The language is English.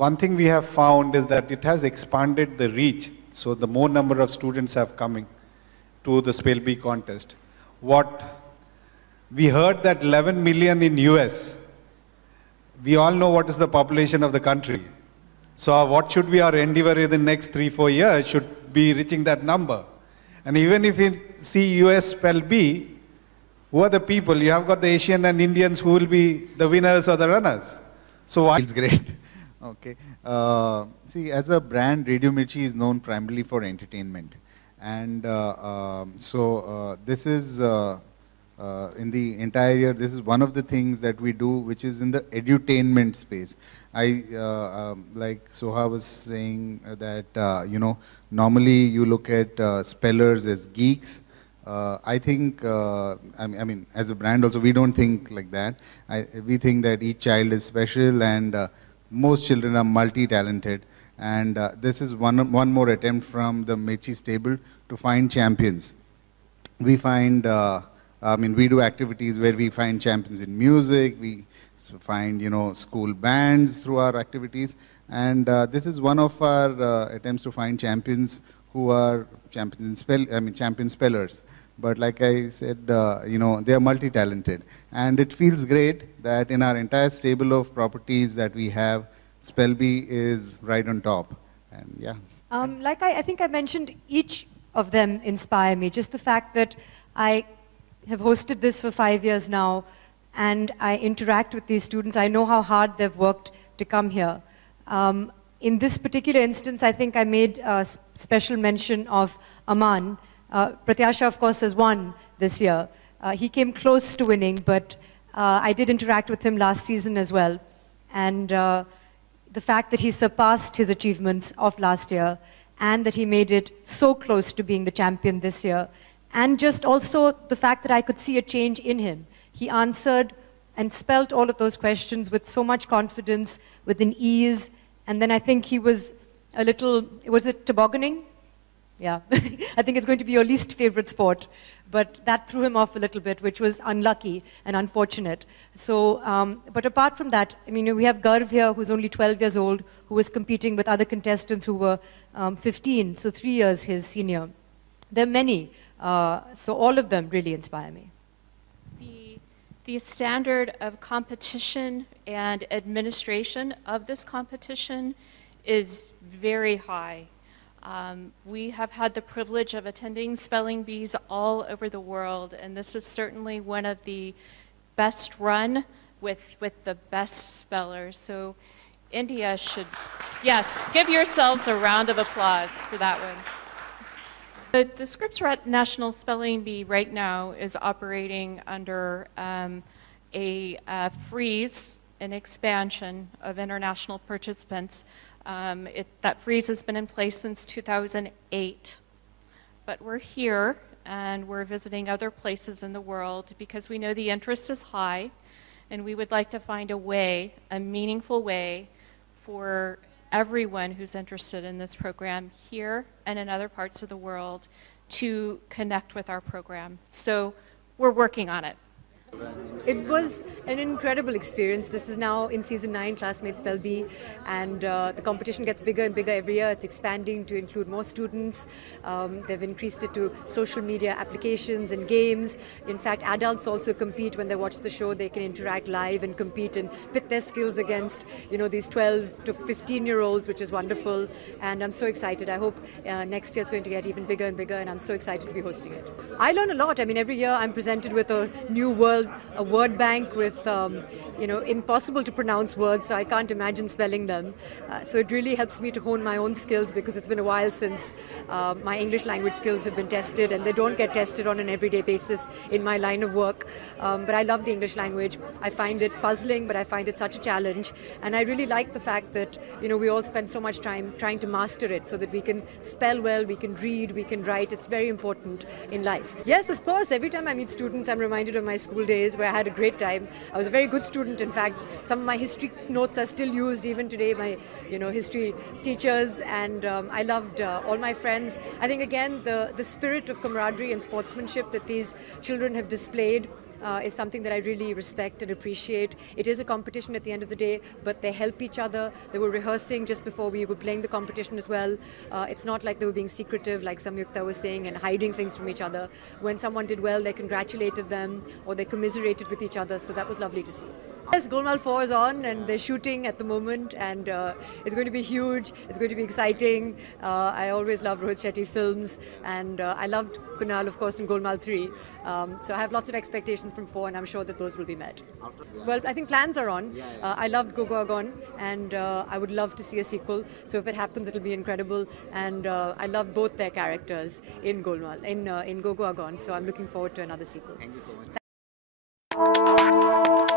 one thing we have found is that it has expanded the reach. So the more number of students have coming to the Spell Bee contest. What we heard that 11 million in US. We all know what is the population of the country. So what should be our endeavor in the next 3-4 years should be reaching that number. And even if you see US Spell Bee, who are the people? You have got the Asian and Indians who will be the winners or the runners. So why? It's great. Okay. See, as a brand, Radio Mirchi is known primarily for entertainment. And this is, in the entire year, this is one of the things that we do, which is in the edutainment space. Like Soha was saying that, you know, normally you look at spellers as geeks. I think, I mean, as a brand also, we don't think like that. We think that each child is special and most children are multi-talented. And this is one more attempt from the Mirchi stable to find champions. We find, I mean, we do activities where we find champions in music, we find, you know, school bands through our activities. And this is one of our attempts to find champions who are champions in champion spellers. But like I said, you know, they are multi-talented. And it feels great that in our entire stable of properties that we have, Spell Bee is right on top. And yeah. Like I think I mentioned, each of them inspire me. Just the fact that I have hosted this for 5 years now, and I interact with these students. I know how hard they've worked to come here. In this particular instance, I think I made a special mention of Aman. Pratyasha, of course, has won this year. He came close to winning, but I did interact with him last season as well. And the fact that he surpassed his achievements of last year and that he made it so close to being the champion this year, and just also the fact that I could see a change in him. He answered and spelt all of those questions with so much confidence, with an ease, and then I think he was a little, was it tobogganing? Yeah, I think it's going to be your least favorite sport, but that threw him off a little bit, which was unlucky and unfortunate. So, but apart from that, I mean, we have Garv here, who's only 12 years old, who was competing with other contestants who were 15, so 3 years his senior. There are many, so all of them really inspire me. The standard of competition and administration of this competition is very high. We have had the privilege of attending spelling bees all over the world, and this is certainly one of the best run with the best spellers. So India should, yes, give yourselves a round of applause for that one. The Scripps National Spelling Bee right now is operating under a freeze, an expansion of international participants. That freeze has been in place since 2008. But we're here and we're visiting other places in the world because we know the interest is high and we would like to find a way, a meaningful way for everyone who's interested in this program here and in other parts of the world to connect with our program. So we're working on it. It was an incredible experience. This is now in season 9, Classmate Spell Bee, and the competition gets bigger and bigger every year. It's expanding to include more students. They've increased it to social media applications and games. In fact, adults also compete when they watch the show. They can interact live and compete and pit their skills against, you know, these 12 to 15-year-olds, which is wonderful. And I'm so excited. I hope next year it's going to get even bigger and bigger, and I'm so excited to be hosting it. I learn a lot. I mean, every year I'm presented with a new word, a word bank with, you know, impossible to pronounce words, so I can't imagine spelling them. So it really helps me to hone my own skills because it's been a while since my English language skills have been tested, and they don't get tested on an everyday basis in my line of work. But I love the English language. I find it puzzling, but I find it such a challenge. And I really like the fact that, you know, we all spend so much time trying to master it so that we can spell well, we can read, we can write. It's very important in life. Yes, of course, every time I meet students, I'm reminded of my school days where I had a great time. I was a very good student. In fact, some of my history notes are still used even today, my, you know, history teachers, and I loved all my friends. I think, again, the spirit of camaraderie and sportsmanship that these children have displayed is something that I really respect and appreciate. It is a competition at the end of the day, but they help each other. They were rehearsing just before we were playing the competition as well. It's not like they were being secretive, like Samyukta was saying, and hiding things from each other. When someone did well, they congratulated them or they commiserated with each other, so that was lovely to see. Yes, Golmaal 4 is on and they're shooting at the moment, and it's going to be huge, it's going to be exciting. I always love Rohit Shetty films, and I loved Kunal, of course, in Golmaal 3. So I have lots of expectations from 4, and I'm sure that those will be met. Well, I think plans are on. I loved Gogo Agon, and I would love to see a sequel. So if it happens, it'll be incredible. And I love both their characters in Golmaal, in Gogo Agon. So I'm looking forward to another sequel. Thank you so much.